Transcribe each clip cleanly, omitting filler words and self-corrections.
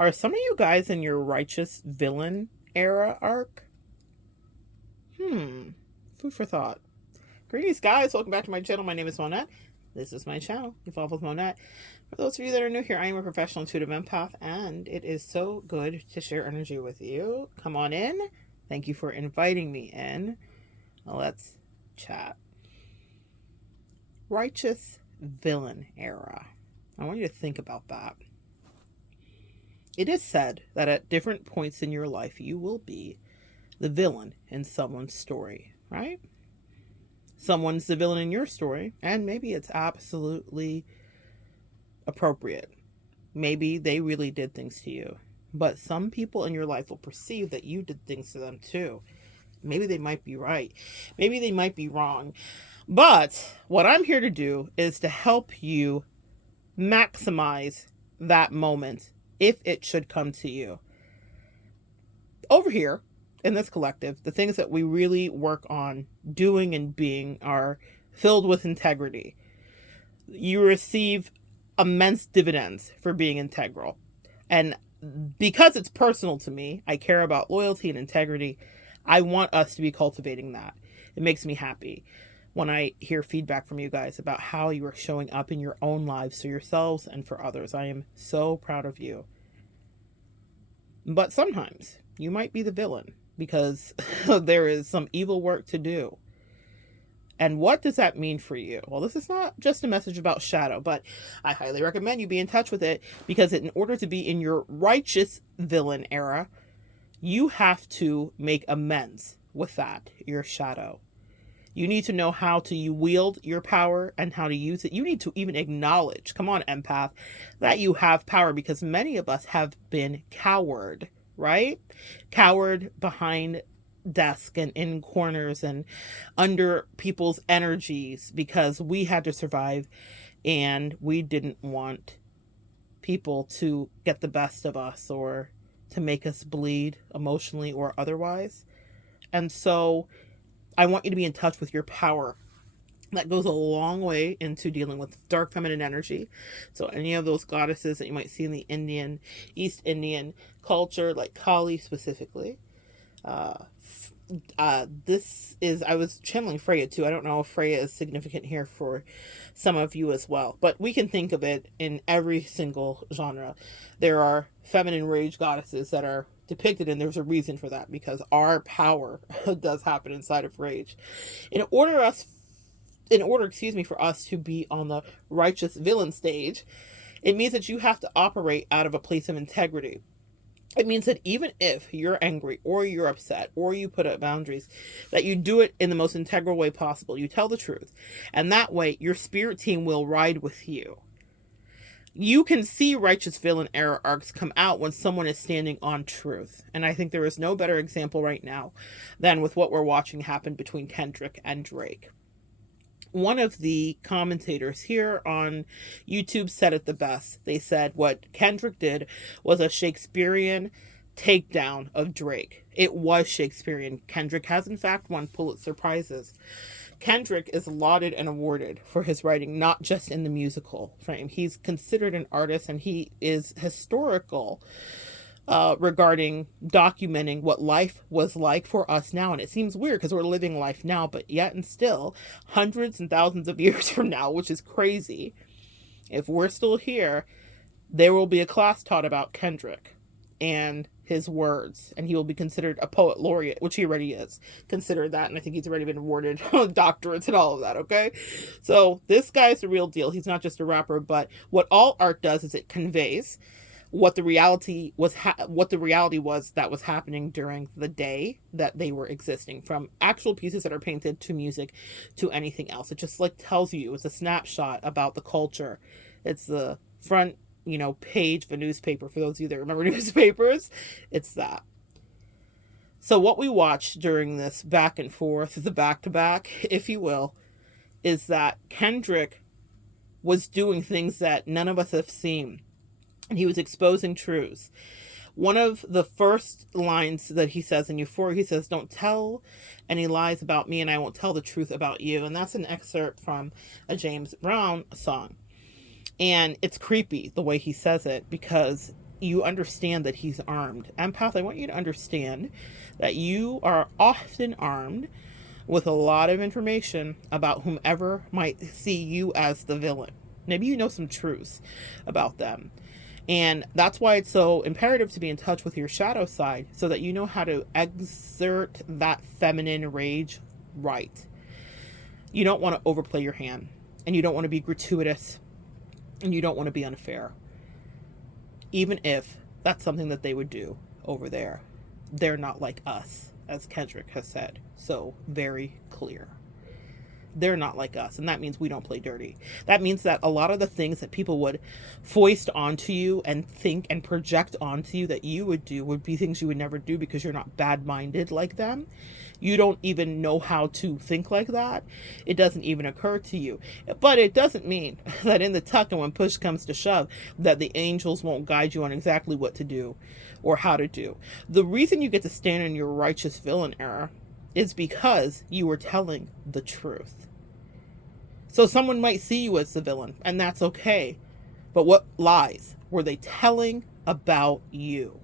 Are some of you guys in your righteous villain era arc? Food for thought. Greetings, guys. Welcome back to my channel. My name is Monette. This is my channel, Evolve with Monette. For those of you that are new here, I am a professional intuitive empath, and it is so good to share energy with you. Come on in. Thank you for inviting me in. Let's chat. Righteous villain era. I want you to think about that. It is said that at different points in your life, you will be the villain in someone's story, right? Someone's the villain in your story, and maybe it's absolutely appropriate. Maybe they really did things to you, but some people in your life will perceive that you did things to them too. Maybe they might be right. Maybe they might be wrong. But what I'm here to do is to help you maximize that moment if it should come to you. Over here in this collective, the things that we really work on doing and being are filled with integrity. You receive immense dividends for being integral. And because it's personal to me, I care about loyalty and integrity. I want us to be cultivating that. It makes me happy when I hear feedback from you guys about how you are showing up in your own lives for yourselves and for others. I am so proud of you. But sometimes you might be the villain because there is some evil work to do. And what does that mean for you? Well, this is not just a message about shadow, but I highly recommend you be in touch with it, because in order to be in your righteous villain era, you have to make amends with that, your shadow. You need to know how to wield your power and how to use it. You need to even acknowledge, come on, empath, that you have power, because many of us have been coward, right? Coward behind desk and in corners and under people's energies because we had to survive and we didn't want people to get the best of us or to make us bleed emotionally or otherwise. And so I want you to be in touch with your power. That goes a long way into dealing with dark feminine energy. So any of those goddesses that you might see in the East Indian culture, like Kali specifically, this is, I was channeling Freya too. I don't know if Freya is significant here for some of you as well, but we can think of it in every single genre. There are feminine rage goddesses that are depicted, and there's a reason for that, because our power does happen inside of rage. In order, for us to be on the righteous villain stage, it means that you have to operate out of a place of integrity. It means that even if you're angry or you're upset or you put up boundaries, that you do it in the most integral way possible. You tell the truth. And that way, your spirit team will ride with you. You can see righteous villain era arcs come out when someone is standing on truth. And I think there is no better example right now than with what we're watching happen between Kendrick and Drake. One of the commentators here on YouTube said it the best. They said what Kendrick did was a Shakespearean takedown of Drake. It was Shakespearean. Kendrick has in fact won Pulitzer Prizes. Kendrick is lauded and awarded for his writing, not just in the musical frame. He's considered an artist, and he is historical regarding documenting what life was like for us now. And it seems weird because we're living life now, but yet and still hundreds and thousands of years from now, which is crazy, if we're still here, there will be a class taught about Kendrick and his words, and he will be considered a poet laureate, which he already is considered that, and I think he's already been awarded doctorates and all of that. Okay, so this guy's the real deal. He's not just a rapper, but what all art does is it conveys what the reality was, that was happening during the day that they were existing, from actual pieces that are painted to music to anything else. It just like tells you, it's a snapshot about the culture. It's the front, page of a newspaper. For those of you that remember newspapers, it's that. So what we watched during this back and forth, the back to back, if you will, is that Kendrick was doing things that none of us have seen. And he was exposing truths. One of the first lines that he says in Euphoria, he says, "Don't tell any lies about me, and I won't tell the truth about you." And that's an excerpt from a James Brown song. And it's creepy the way he says it, because you understand that he's armed. Empath, I want you to understand that you are often armed with a lot of information about whomever might see you as the villain. Maybe you know some truths about them. And that's why it's so imperative to be in touch with your shadow side, so that you know how to exert that feminine rage right. You don't want to overplay your hand, and you don't want to be gratuitous, and you don't want to be unfair. Even if that's something that they would do over there. They're not like us, as Kendrick has said so very clear. They're not like us, and that means we don't play dirty. That means that a lot of the things that people would foist onto you and think and project onto you that you would do would be things you would never do, because you're not bad-minded like them. You don't even know how to think like that. It doesn't even occur to you. But it doesn't mean that in the tuck and when push comes to shove, that the angels won't guide you on exactly what to do or how to do. The reason you get to stand in your righteous villain era is because you were telling the truth. So someone might see you as the villain, and that's okay. But what lies were they telling about you?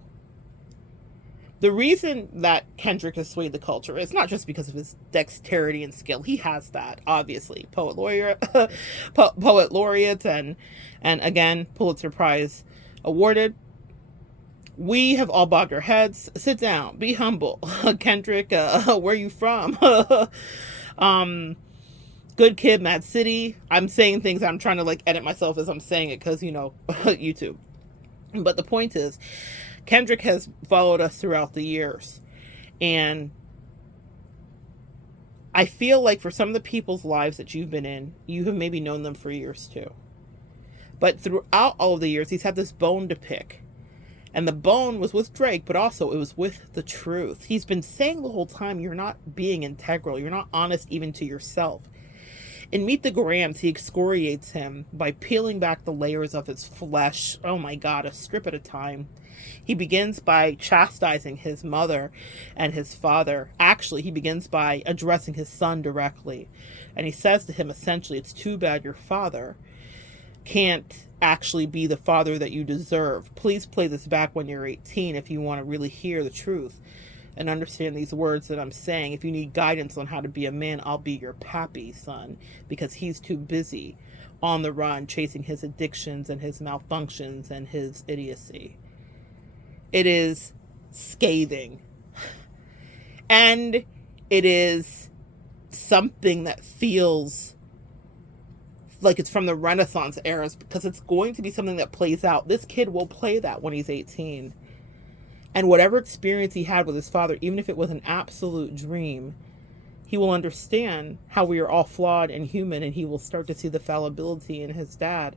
The reason that Kendrick has swayed the culture is not just because of his dexterity and skill. He has that, obviously. Poet laureate, and again, Pulitzer Prize awarded. We have all bobbed our heads. Sit down. Be humble. Kendrick, where you from? Good kid, Mad City. I'm saying things, I'm trying to like edit myself as I'm saying it, because, you know, YouTube. But the point is, Kendrick has followed us throughout the years. And I feel like for some of the people's lives that you've been in, you have maybe known them for years too. But throughout all of the years, he's had this bone to pick. And the bone was with Drake, but also it was with the truth. He's been saying the whole time, you're not being integral. You're not honest even to yourself. In Meet the Grams, he excoriates him by peeling back the layers of his flesh. Oh my God, a strip at a time. He begins by chastising his mother and his father. Actually, he begins by addressing his son directly. And he says to him, essentially, it's too bad your father can't actually be the father that you deserve. Please play this back when you're 18 if you want to really hear the truth and understand these words that I'm saying. If you need guidance on how to be a man, I'll be your pappy, son, because he's too busy on the run chasing his addictions and his malfunctions and his idiocy. It is scathing. And it is something that feels like it's from the Renaissance eras, because it's going to be something that plays out. This kid will play that when he's 18. And whatever experience he had with his father, even if it was an absolute dream, he will understand how we are all flawed and human, and he will start to see the fallibility in his dad.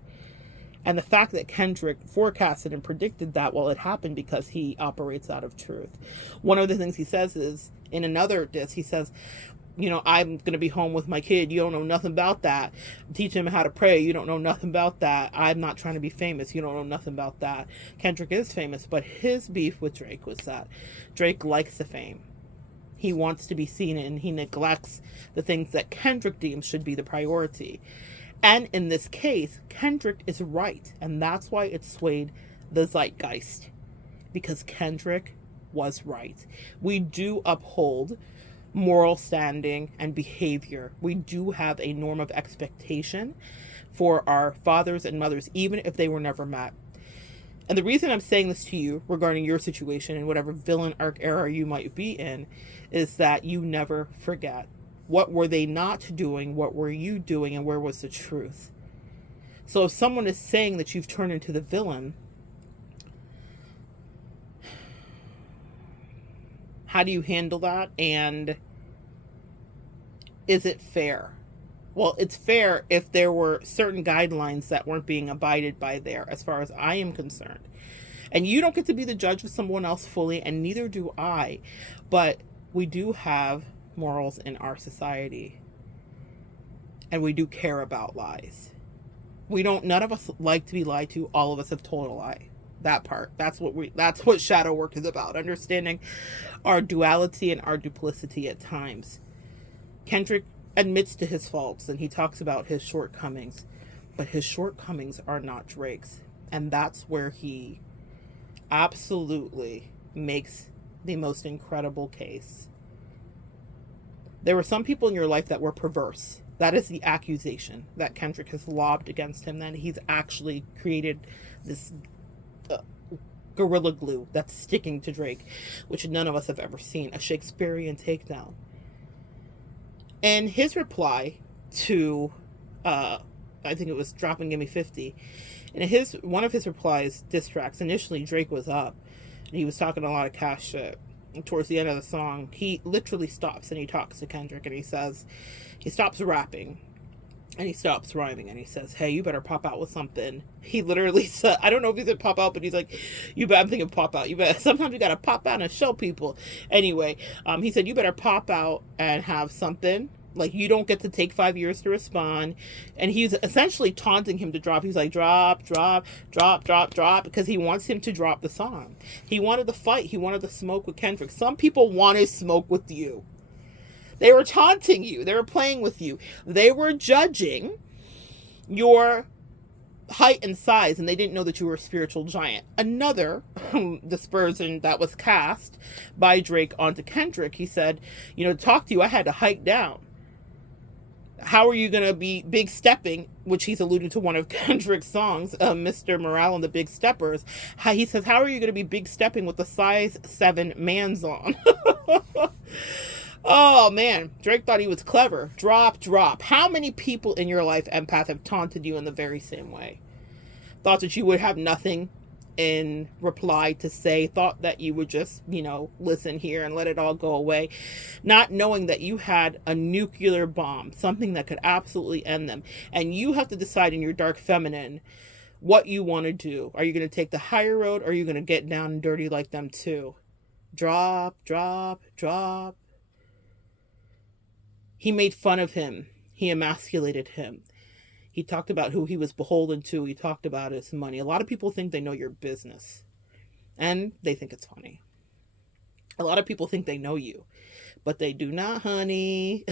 And the fact that Kendrick forecasted and predicted that, well, it happened because he operates out of truth. One of the things he says is, in another disc, he says, you know, I'm going to be home with my kid. You don't know nothing about that. Teach him how to pray. You don't know nothing about that. I'm not trying to be famous. You don't know nothing about that. Kendrick is famous, but his beef with Drake was that Drake likes the fame. He wants to be seen, and he neglects the things that Kendrick deems should be the priority. And in this case, Kendrick is right. And that's why it swayed the zeitgeist. Because Kendrick was right. We do uphold moral standing and behavior. We do have a norm of expectation for our fathers and mothers, even if they were never met. And the reason I'm saying this to you regarding your situation and whatever villain arc era you might be in is that you never forget. What were they not doing? What were you doing? And where was the truth? So if someone is saying that you've turned into the villain, how do you handle that? And is it fair? Well, it's fair if there were certain guidelines that weren't being abided by there, as far as I am concerned. And you don't get to be the judge of someone else fully, and neither do I. But we do have morals in our society. And we do care about lies. None of us like to be lied to. All of us have told a lie. That part. That's what shadow work is about. Understanding our duality and our duplicity at times. Kendrick admits to his faults and he talks about his shortcomings, but his shortcomings are not Drake's. And that's where he absolutely makes the most incredible case. There were some people in your life that were perverse. That is the accusation that Kendrick has lobbed against him, that he's actually created this gorilla glue that's sticking to Drake, which none of us have ever seen, a Shakespearean takedown. And his reply to, I think it was Dropping Gimme 50, and one of his replies, diss tracks, initially Drake was up, and he was talking a lot of cash shit. And towards the end of the song, he literally stops and he talks to Kendrick, and he says, he stops rapping, and he stops rhyming, and he says, hey, you better pop out with something. He literally said, I don't know if he said pop out, but he's like, I'm thinking pop out. Sometimes you gotta pop out and show people. Anyway, he said, you better pop out and have something. Like, you don't get to take 5 years to respond. And he's essentially taunting him to drop. He's like, drop, because he wants him to drop the song. He wanted the fight. He wanted the smoke with Kendrick. Some people wanted smoke with you. They were taunting you. They were playing with you. They were judging your height and size, and they didn't know that you were a spiritual giant. Another dispersion that was cast by Drake onto Kendrick, he said, to talk to you, I had to hike down. How are you going to be big stepping, which he's alluded to one of Kendrick's songs, Mr. Morale and the Big Steppers. He says, how are you going to be big stepping with the size 7 man's on? Oh, man. Drake thought he was clever. Drop. How many people in your life, Empath, have taunted you in the very same way? Thought that you would have nothing in reply to say. Thought that you would just, listen here and let it all go away. Not knowing that you had a nuclear bomb. Something that could absolutely end them. And you have to decide in your dark feminine what you want to do. Are you going to take the higher road, or are you going to get down and dirty like them too? Drop. He made fun of him. He emasculated him. He talked about who he was beholden to. He talked about his money. A lot of people think they know your business, and they think it's funny. A lot of people think they know you, but they do not, honey.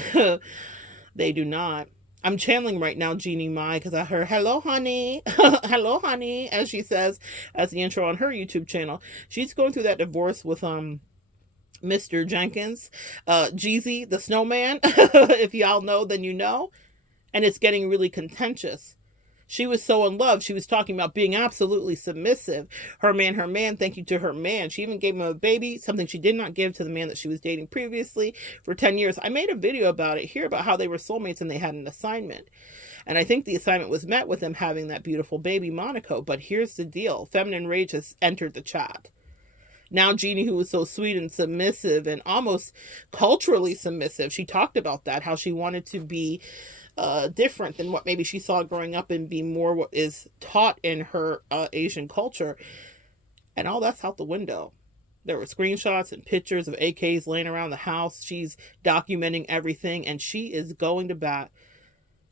They do not. I'm channeling right now Jeannie Mai, because I heard, hello, honey. Hello, honey, as she says as the intro on her YouTube channel. She's going through that divorce with Mr. Jenkins, Jeezy, the snowman. If y'all know, then you know. And it's getting really contentious. She was so in love. She was talking about being absolutely submissive. Her man, thank you to her man. She even gave him a baby, something she did not give to the man that she was dating previously for 10 years. I made a video about it here, about how they were soulmates and they had an assignment. And I think the assignment was met with them having that beautiful baby, Monaco. But here's the deal. Feminine rage has entered the chat. Now Jeannie, who was so sweet and submissive and almost culturally submissive, she talked about that, how she wanted to be different than what maybe she saw growing up and be more what is taught in her Asian culture. And all that's out the window. There were screenshots and pictures of AKs laying around the house. She's documenting everything, and she is going to bat.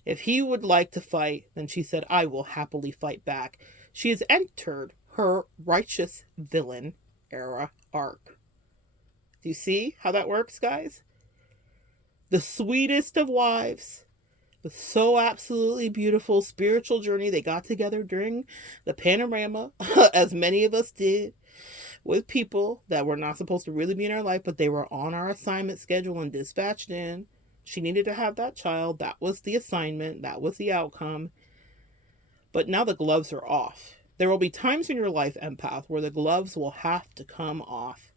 If he would like to fight, then she said, I will happily fight back. She has entered her righteous villain era arc. Do you see how that works, guys? The sweetest of wives, the so absolutely beautiful spiritual journey they got together during the panorama, as many of us did, with people that were not supposed to really be in our life, but they were on our assignment schedule and dispatched in. She needed to have that child. That was the assignment. That was the outcome. But now the gloves are off. There will be times in your life, Empath, where the gloves will have to come off.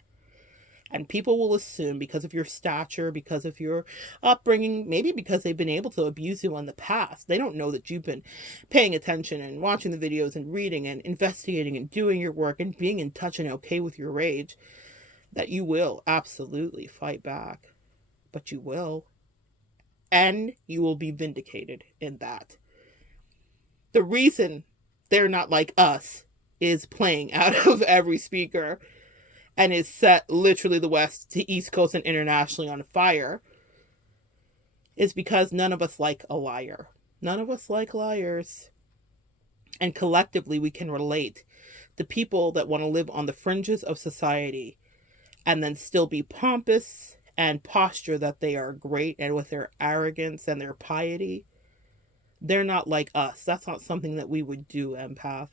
And people will assume, because of your stature, because of your upbringing, maybe because they've been able to abuse you in the past, they don't know that you've been paying attention and watching the videos and reading and investigating and doing your work and being in touch and okay with your rage, that you will absolutely fight back. But you will. And you will be vindicated in that. The reason they're not like us is playing out of every speaker and is set literally the West to East Coast and internationally on fire is because none of us like a liar. None of us like liars. And collectively we can relate to people that want to live on the fringes of society and then still be pompous and posture that they are great, and with their arrogance and their piety. They're not like us. That's not something that we would do, Empath.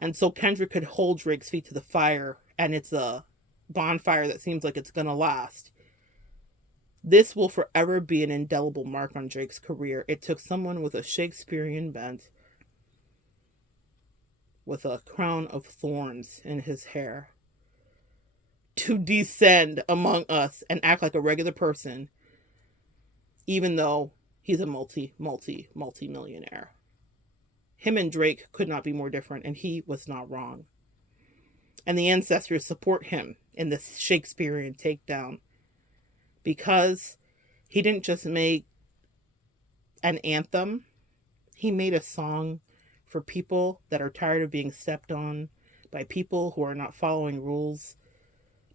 And so Kendrick could hold Drake's feet to the fire, and it's a bonfire that seems like it's going to last. This will forever be an indelible mark on Drake's career. It took someone with a Shakespearean bent, with a crown of thorns in his hair, to descend among us and act like a regular person, even though he's a multi-millionaire. Him and Drake could not be more different, and he was not wrong. And the ancestors support him in this Shakespearean takedown, because he didn't just make an anthem, he made a song for people that are tired of being stepped on, by people who are not following rules,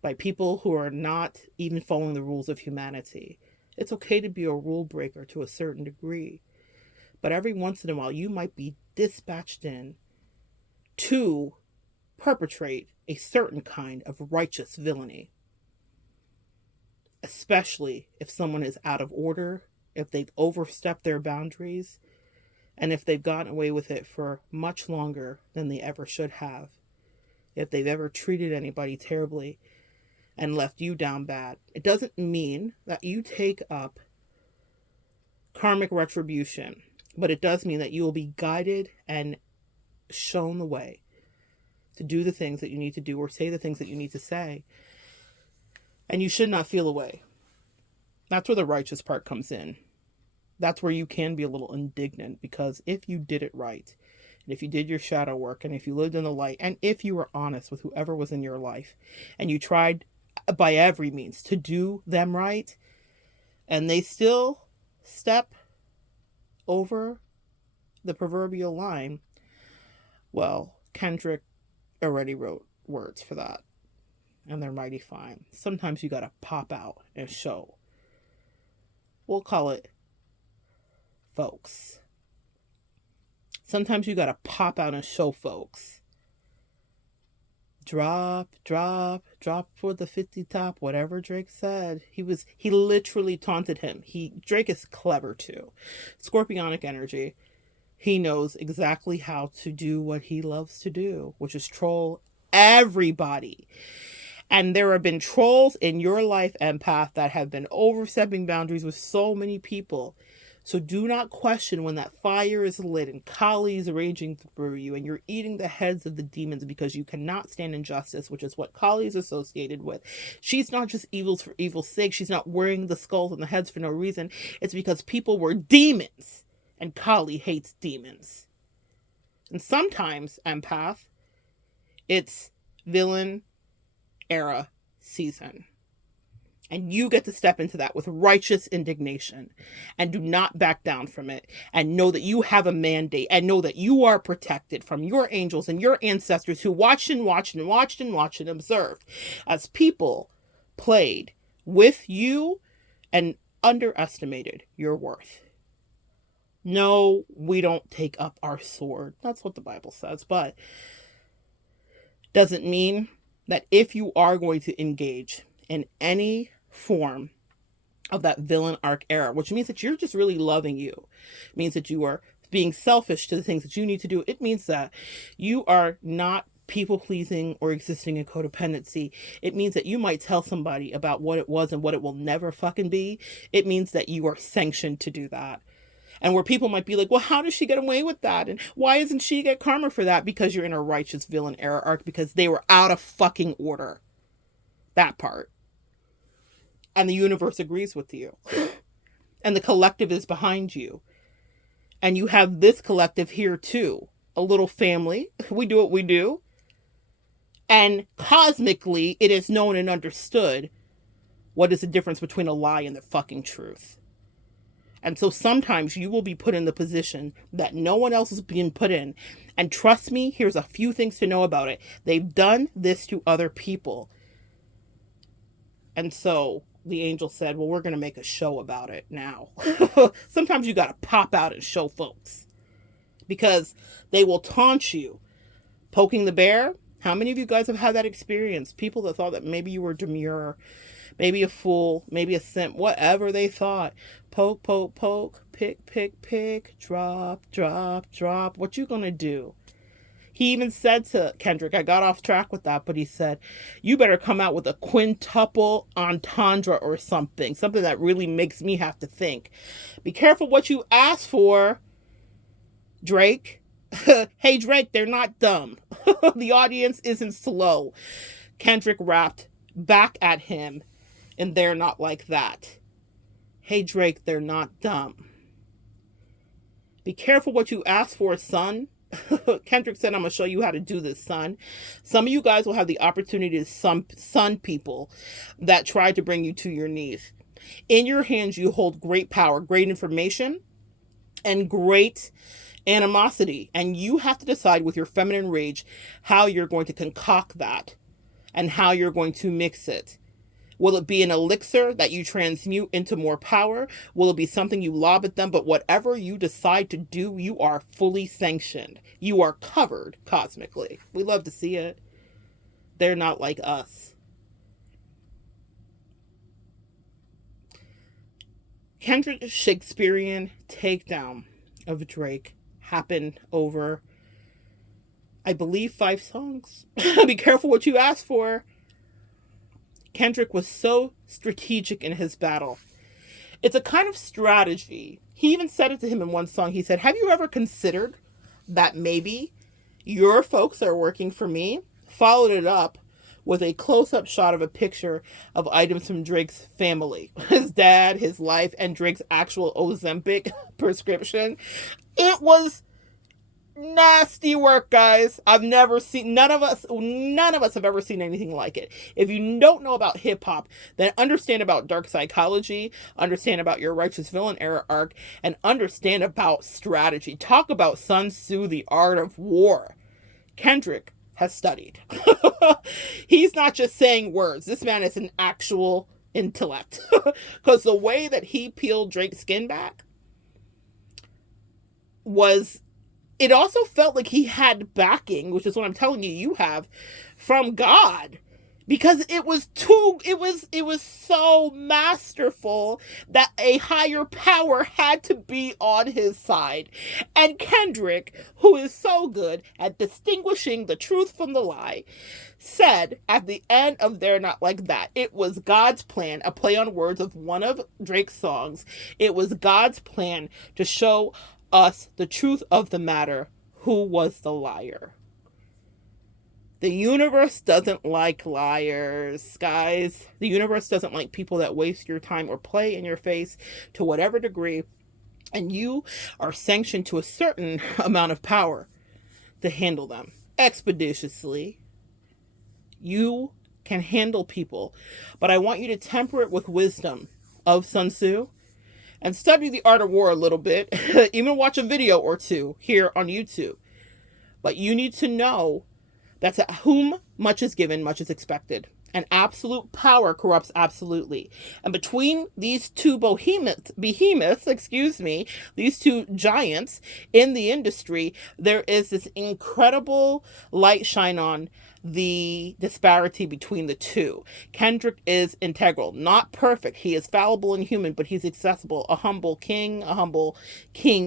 by people who are not even following the rules of humanity. It's okay to be a rule breaker to a certain degree, but every once in a while you might be dispatched in to perpetrate a certain kind of righteous villainy. Especially if someone is out of order, if they've overstepped their boundaries, and if they've gotten away with it for much longer than they ever should have. If they've ever treated anybody terribly and left you down bad. It doesn't mean that you take up karmic retribution, but it does mean that you will be guided and shown the way to do the things that you need to do, or say the things that you need to say. And you should not feel away. That's where the righteous part comes in. That's where you can be a little indignant, because if you did it right, and if you did your shadow work, and if you lived in the light, and if you were honest with whoever was in your life, and you tried by every means to do them right, and they still step over the proverbial line, well, Kendrick already wrote words for that. And they're mighty fine. Sometimes you gotta pop out and show. We'll call it folks. Sometimes you gotta pop out and show folks. Drop for the 50 top, whatever Drake said. He literally taunted him. Drake is clever too. Scorpionic energy. He knows exactly how to do what he loves to do, which is troll everybody. And there have been trolls in your life, empath, that have been overstepping boundaries with so many people. So do not question when that fire is lit and Kali is raging through you and you're eating the heads of the demons because you cannot stand injustice, which is what Kali is associated with. She's not just evils for evil's sake. She's not wearing the skulls and the heads for no reason. It's because people were demons, and Kali hates demons. And sometimes, empath, it's villain era season. And you get to step into that with righteous indignation, and do not back down from it, and know that you have a mandate, and know that you are protected from your angels and your ancestors who watched and observed as people played with you and underestimated your worth. No, we don't take up our sword. That's what the Bible says, but doesn't mean that if you are going to engage in any form of that villain arc era, which means that you're just really loving you, it means that you are being selfish to the things that you need to do. It means that you are not people pleasing or existing in codependency. It means that you might tell somebody about what it was and what it will never fucking be. It means that you are sanctioned to do that. And where people might be like, well, how does she get away with that? And why doesn't she get karma for that? Because you're in a righteous villain era arc, because they were out of fucking order. That part. And the universe agrees with you. And the collective is behind you. And you have this collective here too. A little family. We do what we do. And cosmically, it is known and understood what is the difference between a lie and the fucking truth. And so sometimes you will be put in the position that no one else is being put in. And trust me, here's a few things to know about it. They've done this to other people. And so the angel said, well, we're going to make a show about it now. Sometimes you got to pop out and show folks, because they will taunt you. Poking the bear. How many of you guys have had that experience? People that thought that maybe you were demure, maybe a fool, maybe a simp, whatever they thought. Poke, poke, poke, pick, pick, pick, drop, drop, drop. What you gonna do? He even said to Kendrick, I got off track with that, but he said, you better come out with a quintuple entendre or something that really makes me have to think. Be careful what you ask for, Drake. Hey, Drake, they're not dumb. The audience isn't slow. Kendrick rapped back at him, and they're not like that. Hey, Drake, they're not dumb. Be careful what you ask for, son. Kendrick said, I'm going to show you how to do this, son. Some of you guys will have the opportunity to son people that tried to bring you to your knees. In your hands, you hold great power, great information, and great animosity. And you have to decide with your feminine rage how you're going to concoct that and how you're going to mix it. Will it be an elixir that you transmute into more power? Will it be something you lob at them? But whatever you decide to do, you are fully sanctioned. You are covered cosmically. We love to see it. They're not like us. Kendrick's Shakespearean takedown of Drake happened over, I believe, 5 songs. Be careful what you ask for. Kendrick was so strategic in his battle. It's a kind of strategy. He even said it to him in one song. He said, have you ever considered that maybe your folks are working for me? Followed it up with a close-up shot of a picture of items from Drake's family. His dad, his life, and Drake's actual Ozempic prescription. It was nasty work, guys. I've never seen, none of us have ever seen anything like it. If you don't know about hip hop, then understand about dark psychology, understand about your righteous villain era arc, and understand about strategy. Talk about Sun Tzu, the art of war. Kendrick has studied. He's not just saying words. This man is an actual intellect. Because the way that he peeled Drake's skin back was, it also felt like he had backing, which is what I'm telling you, you have, from God. Because it was so masterful that a higher power had to be on his side. And Kendrick, who is so good at distinguishing the truth from the lie, said at the end of They're Not Like That, it was God's plan, a play on words of one of Drake's songs. It was God's plan to show us the truth of the matter, who was the liar. The universe doesn't like liars, guys. The universe doesn't like people that waste your time or play in your face to whatever degree. And you are sanctioned to a certain amount of power to handle them expeditiously. You can handle people, but I want you to temper it with wisdom of Sun Tzu and study the art of war a little bit. Even watch a video or two here on YouTube. But you need to know that to whom much is given, much is expected. And absolute power corrupts absolutely. And between these two behemoths, these two giants in the industry, there is this incredible light shine on the disparity between the two. Kendrick is integral, not perfect. He is fallible and human, but he's accessible, a humble king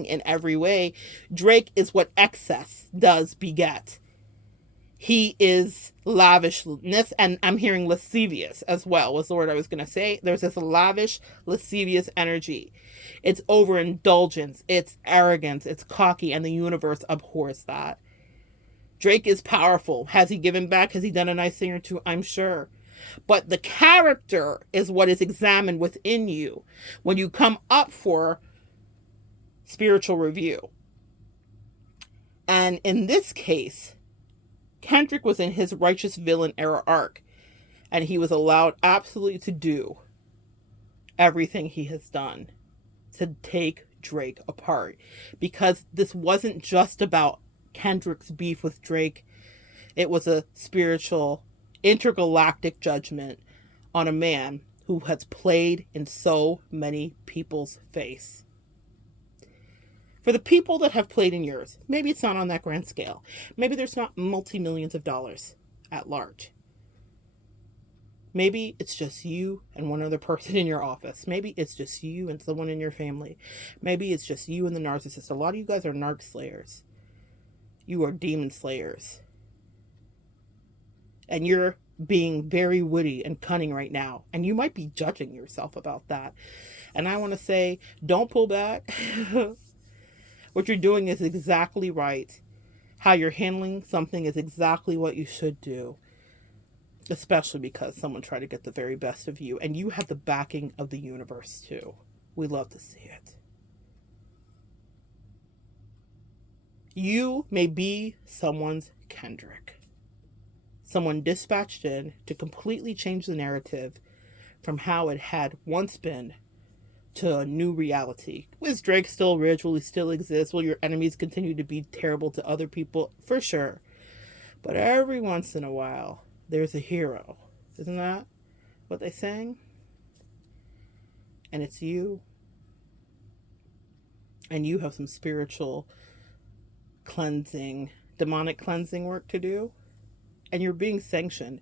in every way. Drake is what excess does beget. He is lavishness, and I'm hearing lascivious as well, was the word I was going to say. There's this lavish, lascivious energy. It's overindulgence, it's arrogance, it's cocky, and the universe abhors that. Drake is powerful. Has he given back? Has he done a nice thing or two? I'm sure. But the character is what is examined within you when you come up for spiritual review. And in this case, Kendrick was in his righteous villain era arc, and he was allowed absolutely to do everything he has done to take Drake apart. Because this wasn't just about Kendrick's beef with Drake. It was a spiritual, intergalactic judgment on a man who has played in so many people's face. For the people that have played in yours, maybe it's not on that grand scale. Maybe there's not multi-millions of dollars at large. Maybe it's just you and one other person in your office. Maybe it's just you and someone in your family. Maybe it's just you and the narcissist. A lot of you guys are narc slayers. You are demon slayers. And you're being very witty and cunning right now. And you might be judging yourself about that. And I want to say, don't pull back. What you're doing is exactly right. How you're handling something is exactly what you should do. Especially because someone tried to get the very best of you. And you have the backing of the universe too. We love to see it. You may be someone's Kendrick. Someone dispatched in to completely change the narrative from how it had once been to a new reality. Is Drake still rich? Will he still exist? Will your enemies continue to be terrible to other people? For sure. But every once in a while, there's a hero. Isn't that what they sang? And it's you. And you have some spiritual cleansing, demonic cleansing work to do. And you're being sanctioned.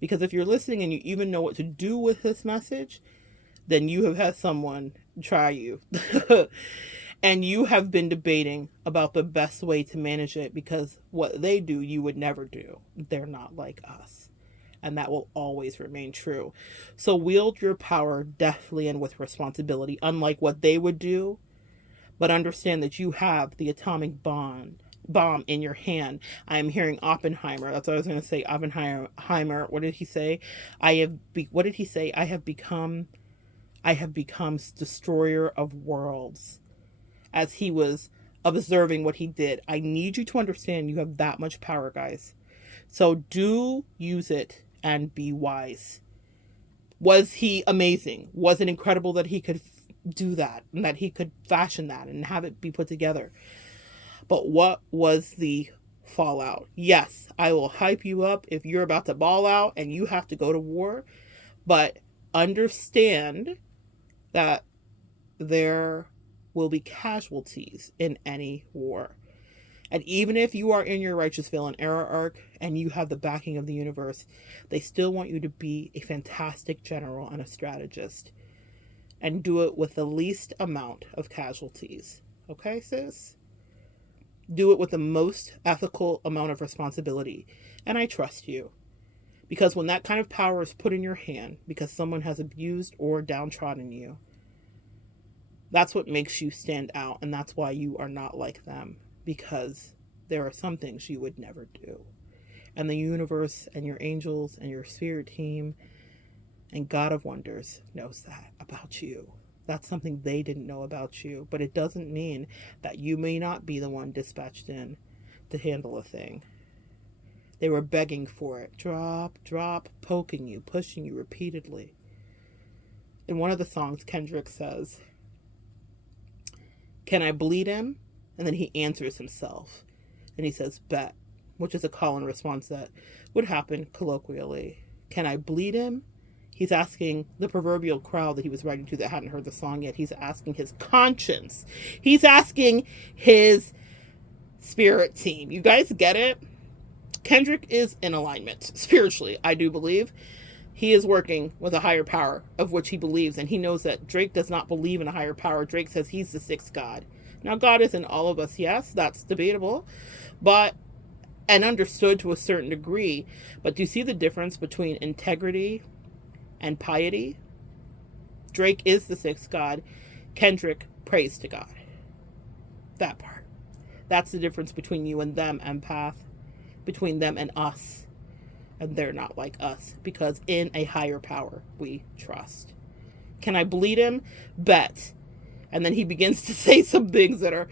Because if you're listening and you even know what to do with this message, then you have had someone try you. And you have been debating about the best way to manage it, because what they do, you would never do. They're not like us. And that will always remain true. So wield your power deftly and with responsibility, unlike what they would do. But understand that you have the atomic bomb in your hand. I am hearing Oppenheimer. That's what I was going to say. Oppenheimer. What did he say? What did he say? I have become destroyer of worlds. As he was observing what he did. I need you to understand you have that much power, guys. So do use it and be wise. Was he amazing? Was it incredible that he could do that and that he could fashion that and have it be put together? But what was the fallout? Yes, I will hype you up if you're about to ball out and you have to go to war, but understand that there will be casualties in any war. And even if you are in your righteous villain era arc and you have the backing of the universe, they still want you to be a fantastic general and a strategist. And do it with the least amount of casualties. Okay, sis? Do it with the most ethical amount of responsibility. And I trust you. Because when that kind of power is put in your hand because someone has abused or downtrodden you, that's what makes you stand out. And that's why you are not like them. Because there are some things you would never do. And the universe and your angels and your spirit team and God of Wonders knows that about you. That's something they didn't know about you. But it doesn't mean that you may not be the one dispatched in to handle a thing. They were begging for it. Drop, drop, poking you, pushing you repeatedly. In one of the songs, Kendricks says, "Can I bleed him?" And then he answers himself. And he says, "Bet," which is a call and response that would happen colloquially. Can I bleed him? He's asking the proverbial crowd that he was writing to that hadn't heard the song yet. He's asking his conscience. He's asking his spirit team. You guys get it? Kendrick is in alignment spiritually, I do believe. He is working with a higher power of which he believes. And he knows that Drake does not believe in a higher power. Drake says he's the sixth God. Now, God is in all of us, yes, that's debatable, and understood to a certain degree. But do you see the difference between integrity and piety? Drake is the sixth God. Kendrick prays to God. That part. That's the difference between you and them, Empath. Between them and us. And they're not like us. Because in a higher power, we trust. Can I bleed him? Bet. And then he begins to say some things that are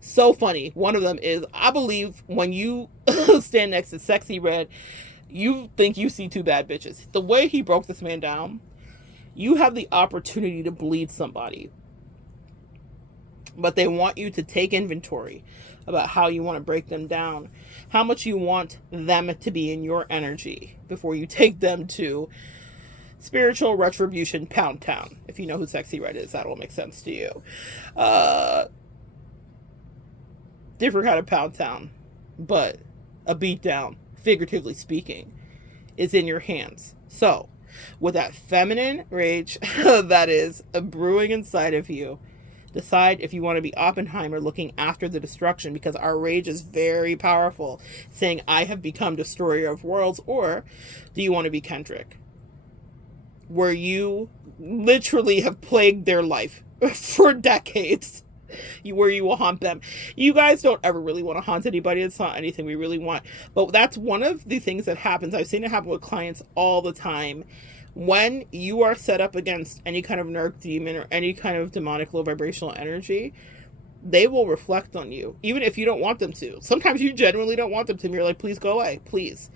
so funny. One of them is, I believe when you stand next to Sexy Red, you think you see two bad bitches. The way he broke this man down, you have the opportunity to bleed somebody. But they want you to take inventory about how you want to break them down. How much you want them to be in your energy before you take them to spiritual retribution Pound Town. If you know who Sexy Red is, that'll make sense to you. Different kind of Pound Town, but a beatdown, figuratively speaking, is in your hands. So, with that feminine rage that is brewing inside of you, Decide if you want to be Oppenheimer looking after the destruction, because our rage is very powerful, saying, I have become destroyer of worlds. Or do you want to be Kendrick, where you literally have plagued their life for decades, where you will haunt them. You guys don't ever really want to haunt anybody. It's not anything we really want. But that's one of the things that happens. I've seen it happen with clients all the time. When you are set up against any kind of narc demon or any kind of demonic low vibrational energy, they will reflect on you, even if you don't want them to. Sometimes you genuinely don't want them to. You're like, please go away, please.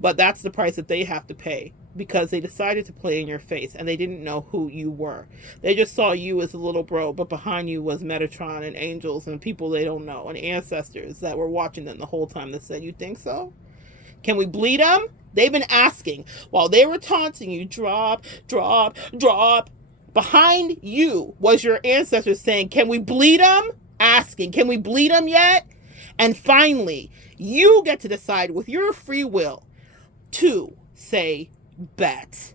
But that's the price that they have to pay, because they decided to play in your face and they didn't know who you were. They just saw you as a little bro, but behind you was Metatron and angels and people they don't know and ancestors that were watching them the whole time that said, you think so? Can we bleed them? They've been asking while they were taunting you, drop, drop, drop. Behind you was your ancestors saying, can we bleed them? Asking, can we bleed them yet? And finally, you get to decide with your free will to say, bet.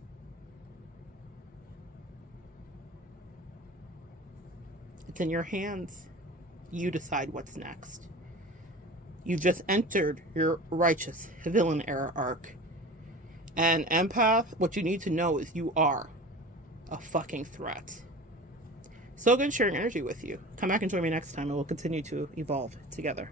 It's in your hands. You decide what's next. You've just entered your righteous villain era arc. And Empath, what you need to know is you are a fucking threat. So good sharing energy with you. Come back and join me next time and we'll continue to evolve together.